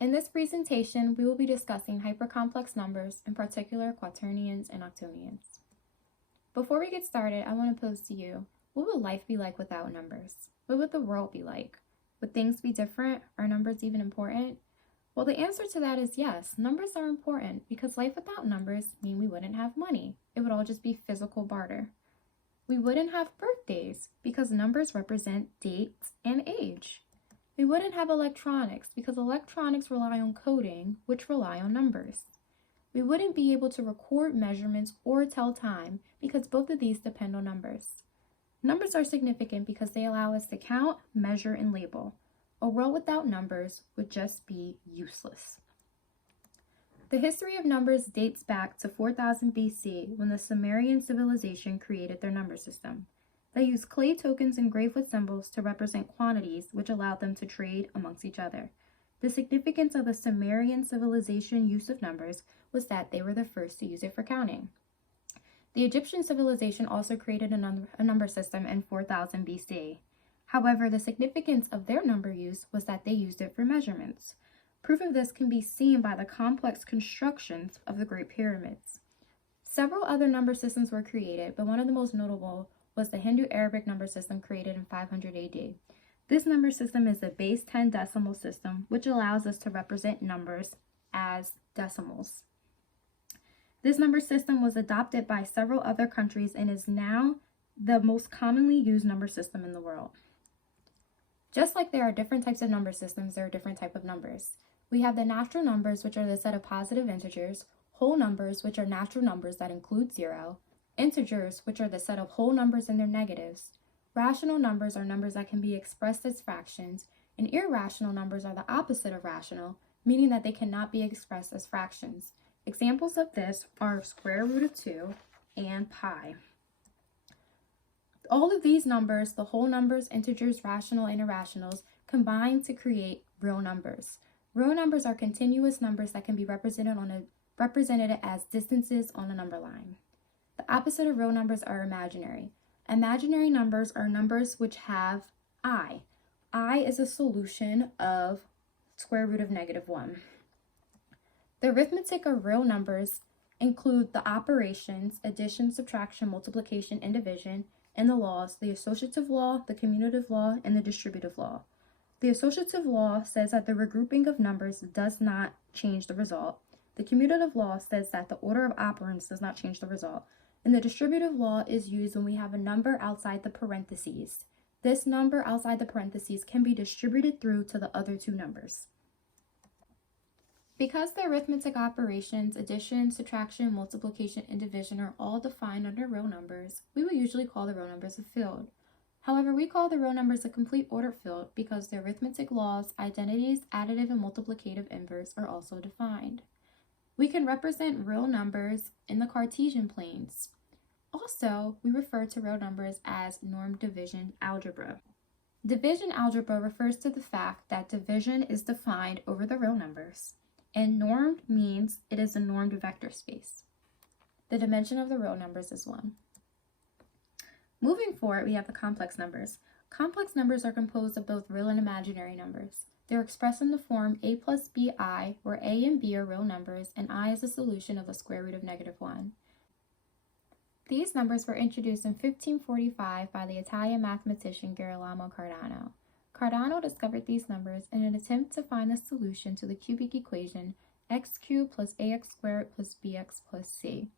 In this presentation, we will be discussing hypercomplex numbers, in particular Quaternions and Octonions. Before we get started, I want to pose to you, what would life be like without numbers? What would the world be like? Would things be different? Are numbers even important? Well, the answer to that is yes, numbers are important because life without numbers mean we wouldn't have money. It would all just be physical barter. We wouldn't have birthdays because numbers represent dates and age. We wouldn't have electronics because electronics rely on coding, which rely on numbers. We wouldn't be able to record measurements or tell time because both of these depend on numbers. Numbers are significant because they allow us to count, measure, and label. A world without numbers would just be useless. The history of numbers dates back to 4000 BC when the Sumerian civilization created their number system. They used clay tokens engraved with symbols to represent quantities, which allowed them to trade amongst each other. The significance of the Sumerian civilization use of numbers was that they were the first to use it for counting. The Egyptian civilization also created a number system in 4000 BC. However, the significance of their number use was that they used it for measurements. Proof of this can be seen by the complex constructions of the Great Pyramids. Several other number systems were created, but one of the most notable was the Hindu-Arabic number system created in 500 AD. This number system is a base 10 decimal system, which allows us to represent numbers as decimals. This number system was adopted by several other countries and is now the most commonly used number system in the world. Just like there are different types of number systems, there are different types of numbers. We have the natural numbers, which are the set of positive integers, whole numbers, which are natural numbers that include zero, integers, which are the set of whole numbers and their negatives. Rational numbers are numbers that can be expressed as fractions, and irrational numbers are the opposite of rational, meaning that they cannot be expressed as fractions. Examples of this are square root of 2 and pi. All of these numbers, the whole numbers, integers, rational, and irrationals, combine to create real numbers. Real numbers are continuous numbers that can be represented as distances on a number line. The opposite of real numbers are imaginary. Imaginary numbers are numbers which have I. I is a solution of square root of -1. The arithmetic of real numbers include the operations, addition, subtraction, multiplication, and division, and the laws, the associative law, the commutative law, and the distributive law. The associative law says that the regrouping of numbers does not change the result. The commutative law says that the order of operands does not change the result. And the distributive law is used when we have a number outside the parentheses. This number outside the parentheses can be distributed through to the other two numbers. Because the arithmetic operations, addition, subtraction, multiplication, and division are all defined under real numbers, we would usually call the real numbers a field. However, we call the real numbers a complete ordered field because the arithmetic laws, identities, additive, and multiplicative inverse are also defined. We can represent real numbers in the Cartesian planes. Also, we refer to real numbers as normed division algebra. Division algebra refers to the fact that division is defined over the real numbers, and normed means it is a normed vector space. The dimension of the real numbers is 1. Moving forward, we have the complex numbers. Complex numbers are composed of both real and imaginary numbers. They're expressed in the form a plus bi, where a and b are real numbers, and I is a solution of the square root of -1. These numbers were introduced in 1545 by the Italian mathematician Girolamo Cardano. Cardano discovered these numbers in an attempt to find the solution to the cubic equation x cubed plus ax squared plus bx plus c.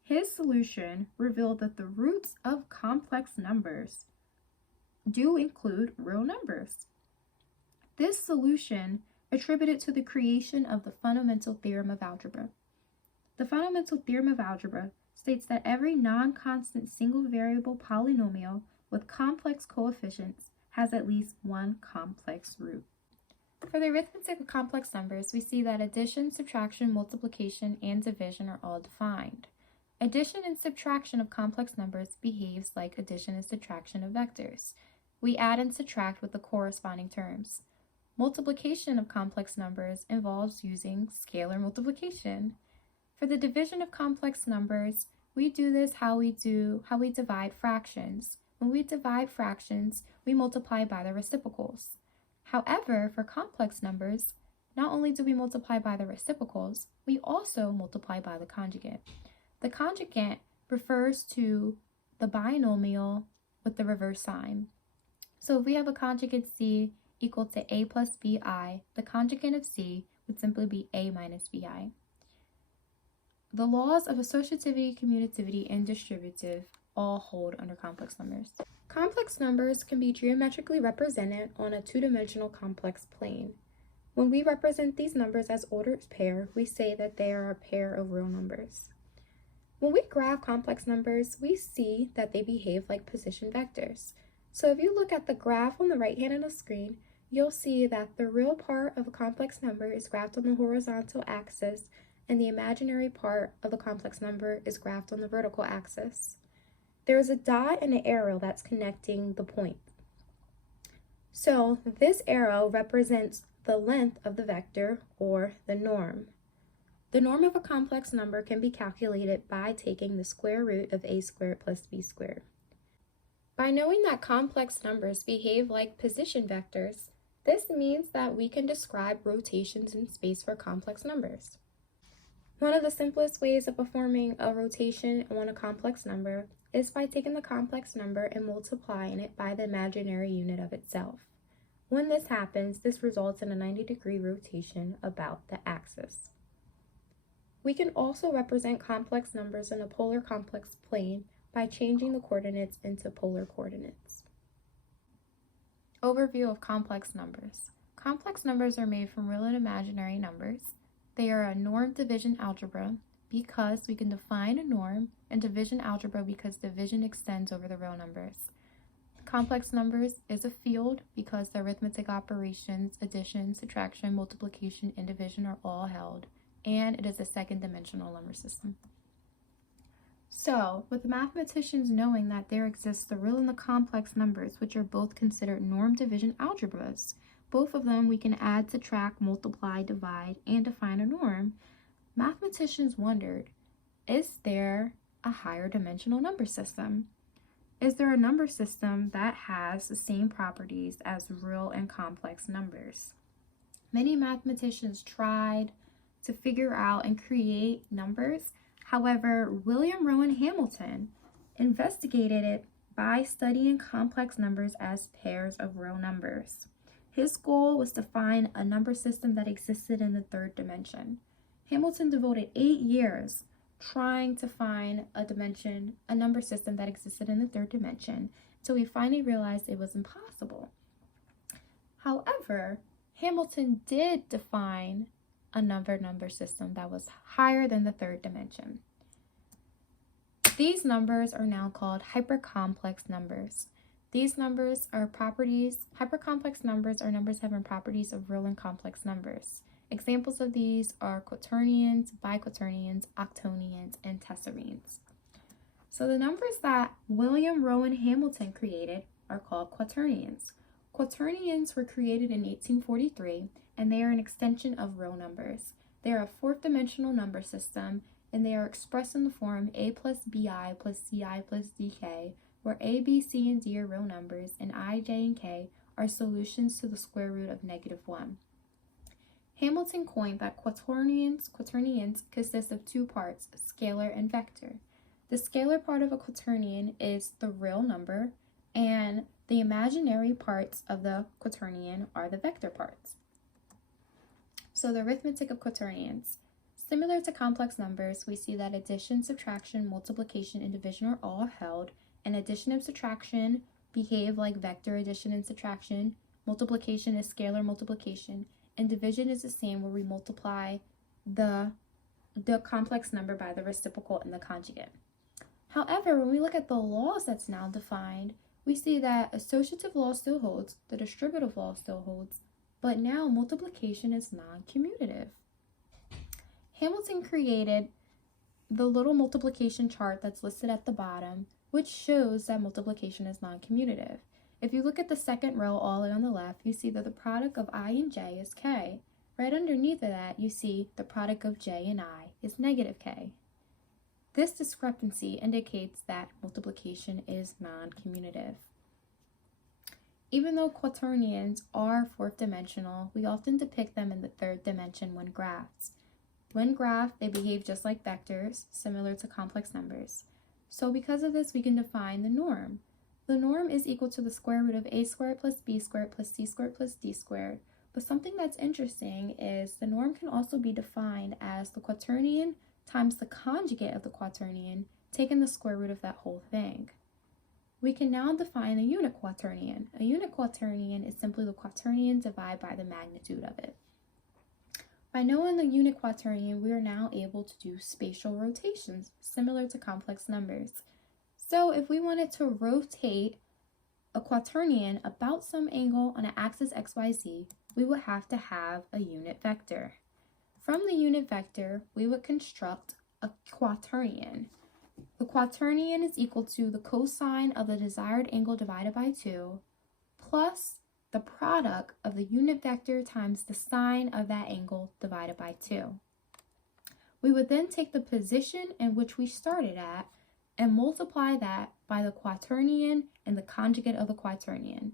His solution revealed that the roots of complex numbers do include real numbers. This solution attributed to the creation of the fundamental theorem of algebra. The fundamental theorem of algebra states that every non-constant single variable polynomial with complex coefficients has at least one complex root. For the arithmetic of complex numbers, we see that addition, subtraction, multiplication, and division are all defined. Addition and subtraction of complex numbers behaves like addition and subtraction of vectors. We add and subtract with the corresponding terms. Multiplication of complex numbers involves using scalar multiplication. For the division of complex numbers, we do this how we divide fractions. When we divide fractions, we multiply by the reciprocals. However, for complex numbers, not only do we multiply by the reciprocals, we also multiply by the conjugate. The conjugate refers to the binomial with the reverse sign. So if we have a conjugate C equal to A plus BI, the conjugate of C would simply be A minus BI. The laws of associativity, commutativity, and distributive all hold under complex numbers. Complex numbers can be geometrically represented on a two-dimensional complex plane. When we represent these numbers as ordered pair, we say that they are a pair of real numbers. When we graph complex numbers, we see that they behave like position vectors. So if you look at the graph on the right hand of the screen, you'll see that the real part of a complex number is graphed on the horizontal axis, and the imaginary part of the complex number is graphed on the vertical axis. There is a dot and an arrow that's connecting the point. So this arrow represents the length of the vector, or the norm. The norm of a complex number can be calculated by taking the square root of a squared plus b squared. By knowing that complex numbers behave like position vectors, this means that we can describe rotations in space for complex numbers. One of the simplest ways of performing a rotation on a complex number is by taking the complex number and multiplying it by the imaginary unit of itself. When this happens, this results in a 90-degree rotation about the axis. We can also represent complex numbers in a polar complex plane by changing the coordinates into polar coordinates. Overview of complex numbers. Complex numbers are made from real and imaginary numbers. They are a norm division algebra because we can define a norm, and division algebra because division extends over the real numbers. Complex numbers is a field because the arithmetic operations, addition, subtraction, multiplication, and division are all held, and it is a second-dimensional number system. So, with mathematicians knowing that there exists the real and the complex numbers, which are both considered norm division algebras, both of them we can add, subtract, multiply, divide, and define a norm, mathematicians wondered, is there a higher dimensional number system? Is there a number system that has the same properties as real and complex numbers? Many mathematicians tried to figure out and create numbers. However, William Rowan Hamilton investigated it by studying complex numbers as pairs of real numbers. His goal was to find a number system that existed in the third dimension. Hamilton devoted 8 years trying to find a number system that existed in the third dimension, until he finally realized it was impossible. However, Hamilton did define another number system that was higher than the third dimension. These numbers are now called hypercomplex numbers. These numbers are hypercomplex numbers are numbers having properties of real and complex numbers. Examples of these are quaternions, biquaternions, octonions, and tessarines. So the numbers that William Rowan Hamilton created are called quaternions. Quaternions were created in 1843, and they are an extension of real numbers. They are a fourth-dimensional number system, and they are expressed in the form a plus bi plus ci plus dk, where a, b, c, and d are real numbers, and I, j, and k are solutions to the square root of -1. Hamilton coined that quaternions consist of two parts, scalar and vector. The scalar part of a quaternion is the real number, and the imaginary parts of the quaternion are the vector parts. So the arithmetic of quaternions. Similar to complex numbers, we see that addition, subtraction, multiplication, and division are all held, and addition and subtraction behave like vector addition and subtraction. Multiplication is scalar multiplication, and division is the same, where we multiply the complex number by the reciprocal and the conjugate. However, when we look at the laws that's now defined, we see that associative law still holds, the distributive law still holds, but now multiplication is non-commutative. Hamilton created the little multiplication chart that's listed at the bottom, which shows that multiplication is non-commutative. If you look at the second row all the way on the left, you see that the product of I and j is k. Right underneath of that, you see the product of j and I is -k. This discrepancy indicates that multiplication is non-commutative. Even though quaternions are fourth dimensional, we often depict them in the third dimension when graphed. When graphed, they behave just like vectors, similar to complex numbers. So because of this, we can define the norm. The norm is equal to the square root of a squared plus b squared plus c squared plus d squared. But something that's interesting is the norm can also be defined as the quaternion times the conjugate of the quaternion, taking the square root of that whole thing. We can now define a unit quaternion. A unit quaternion is simply the quaternion divided by the magnitude of it. By knowing the unit quaternion, we are now able to do spatial rotations, similar to complex numbers. So if we wanted to rotate a quaternion about some angle on an axis xyz, we would have to have a unit vector. From the unit vector, we would construct a quaternion. The quaternion is equal to the cosine of the desired angle divided by 2 plus the product of the unit vector times the sine of that angle divided by 2. We would then take the position in which we started at and multiply that by the quaternion and the conjugate of the quaternion.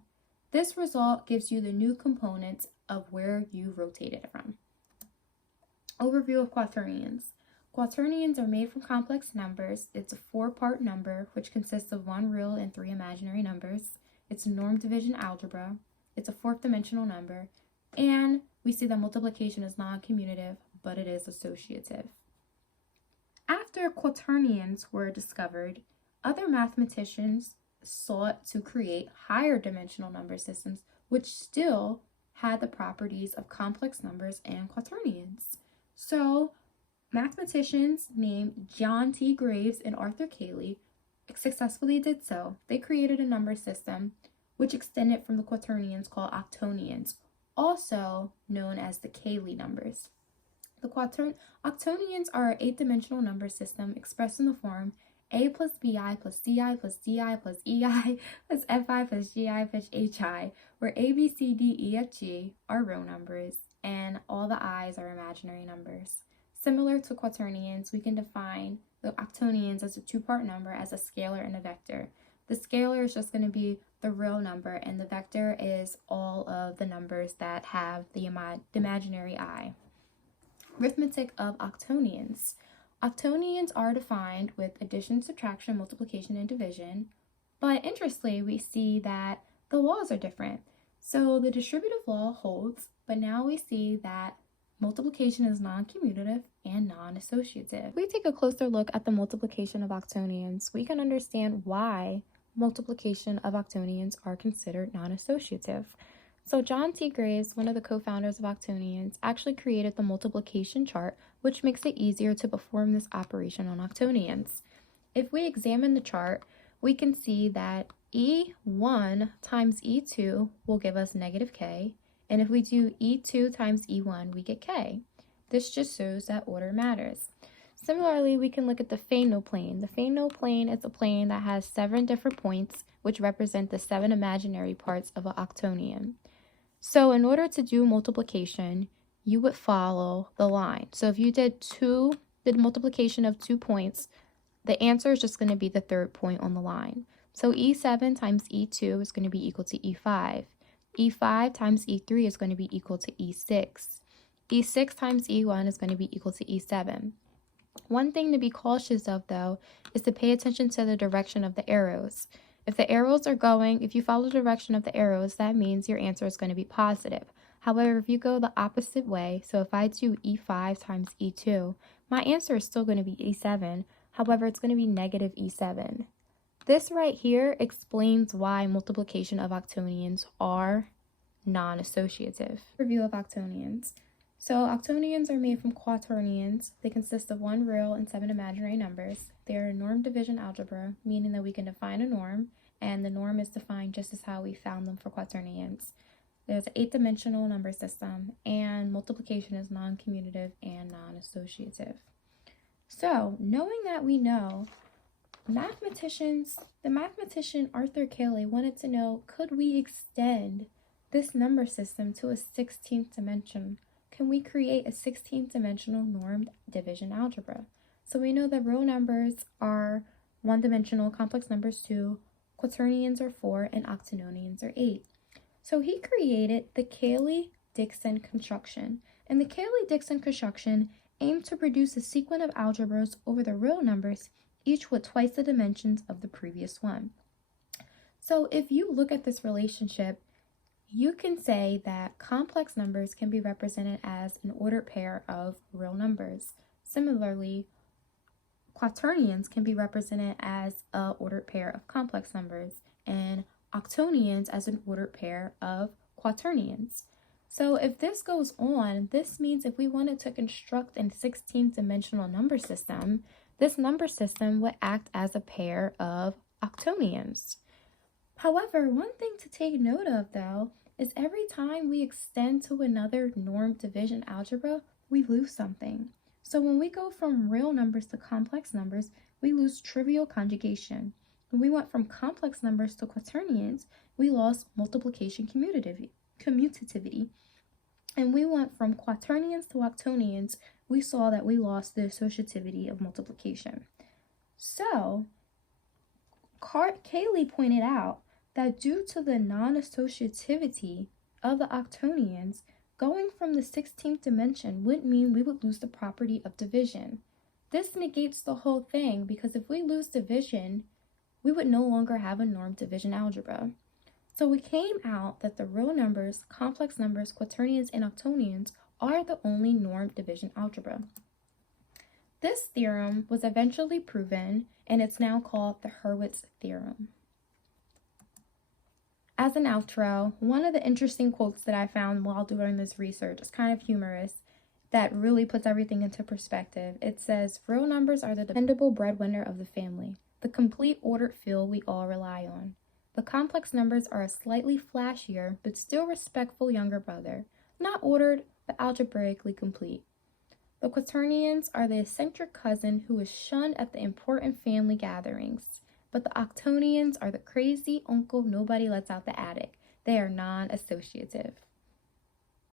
This result gives you the new components of where you rotated from. Overview of quaternions. Quaternions are made from complex numbers. It's a 4-part number, which consists of 1 real and 3 imaginary numbers. It's a norm division algebra. It's a fourth dimensional number. And we see that multiplication is non-commutative, but it is associative. After quaternions were discovered, other mathematicians sought to create higher dimensional number systems, which still had the properties of complex numbers and quaternions. So, mathematicians named John T. Graves and Arthur Cayley successfully did so. They created a number system which extended from the quaternions called octonions, also known as the Cayley numbers. The octonions are an 8-dimensional number system expressed in the form a plus bi plus ci plus di plus ei plus fi plus gi plus hi, where a, b, c, d, e, f, g are real numbers and all the i's are imaginary numbers. Similar to quaternions, we can define the octonions as a 2-part number as a scalar and a vector. The scalar is just going to be the real number, and the vector is all of the numbers that have the imaginary I. Arithmetic of octonions. Octonions are defined with addition, subtraction, multiplication, and division, but interestingly, we see that the laws are different. So the distributive law holds, but now we see that multiplication is non-commutative and non-associative. If we take a closer look at the multiplication of octonions, we can understand why multiplication of octonions are considered non-associative. So John T. Graves, one of the co-founders of Octonions, actually created the multiplication chart, which makes it easier to perform this operation on octonions. If we examine the chart, we can see that E1 times E2 will give us negative K, and if we do E2 times E1, we get K. This just shows that order matters. Similarly, we can look at the Fano plane. The Fano plane is a plane that has 7 different points, which represent the 7 imaginary parts of an octonion. So in order to do multiplication, you would follow the line. So if you did the multiplication of 2 points, the answer is just going to be the 3rd point on the line. So E7 times E2 is going to be equal to E5. E5 times E3 is going to be equal to E6. E6 times E1 is going to be equal to E7. One thing to be cautious of, though, is to pay attention to the direction of the arrows. If the arrows are going, if you follow the direction of the arrows, that means your answer is going to be positive. However, if you go the opposite way, so if I do E5 times E2, my answer is still going to be E7. However, it's going to be negative E7. This right here explains why multiplication of octonions are non-associative. Review of octonions. So octonions are made from quaternions. They consist of 1 real and 7 imaginary numbers. They are a norm division algebra, meaning that we can define a norm, and the norm is defined just as how we found them for quaternions. There's an 8-dimensional number system, and multiplication is non-commutative and non-associative. So, knowing that we know, the mathematician Arthur Cayley wanted to know, could we extend this number system to a 16th dimension? Can we create a 16th dimensional normed division algebra? So we know that real numbers are 1-dimensional, complex numbers 2, quaternions are 4, and octonions are 8. So he created the Cayley-Dickson construction. And the Cayley-Dickson construction aimed to produce a sequence of algebras over the real numbers, each with twice the dimensions of the previous one. So if you look at this relationship, you can say that complex numbers can be represented as an ordered pair of real numbers. Similarly, Quaternions can be represented as an ordered pair of complex numbers, and Octonions as an ordered pair of Quaternions. So if this goes on, this means if we wanted to construct a 16th-dimensional number system, this number system would act as a pair of Octonions. However, one thing to take note of, though, is every time we extend to another norm division algebra, we lose something. So when we go from real numbers to complex numbers, we lose trivial conjugation. When we went from complex numbers to quaternions, we lost multiplication commutativity. And we went from quaternions to octonions, we saw that we lost the associativity of multiplication. So, Cayley pointed out that due to the non-associativity of the octonions, going from the 16th dimension would mean we would lose the property of division. This negates the whole thing because if we lose division, we would no longer have a norm division algebra. So it came out that the real numbers, complex numbers, quaternions, and octonions are the only norm division algebra. This theorem was eventually proven, and it's now called the Hurwitz theorem. As an outro, one of the interesting quotes that I found while doing this research is kind of humorous, that really puts everything into perspective. It says, real numbers are the dependable breadwinner of the family, the complete ordered field we all rely on. The complex numbers are a slightly flashier, but still respectful younger brother, not ordered, but algebraically complete. The quaternions are the eccentric cousin who is shunned at the important family gatherings. But the octonions are the crazy uncle nobody lets out the attic. They are non-associative.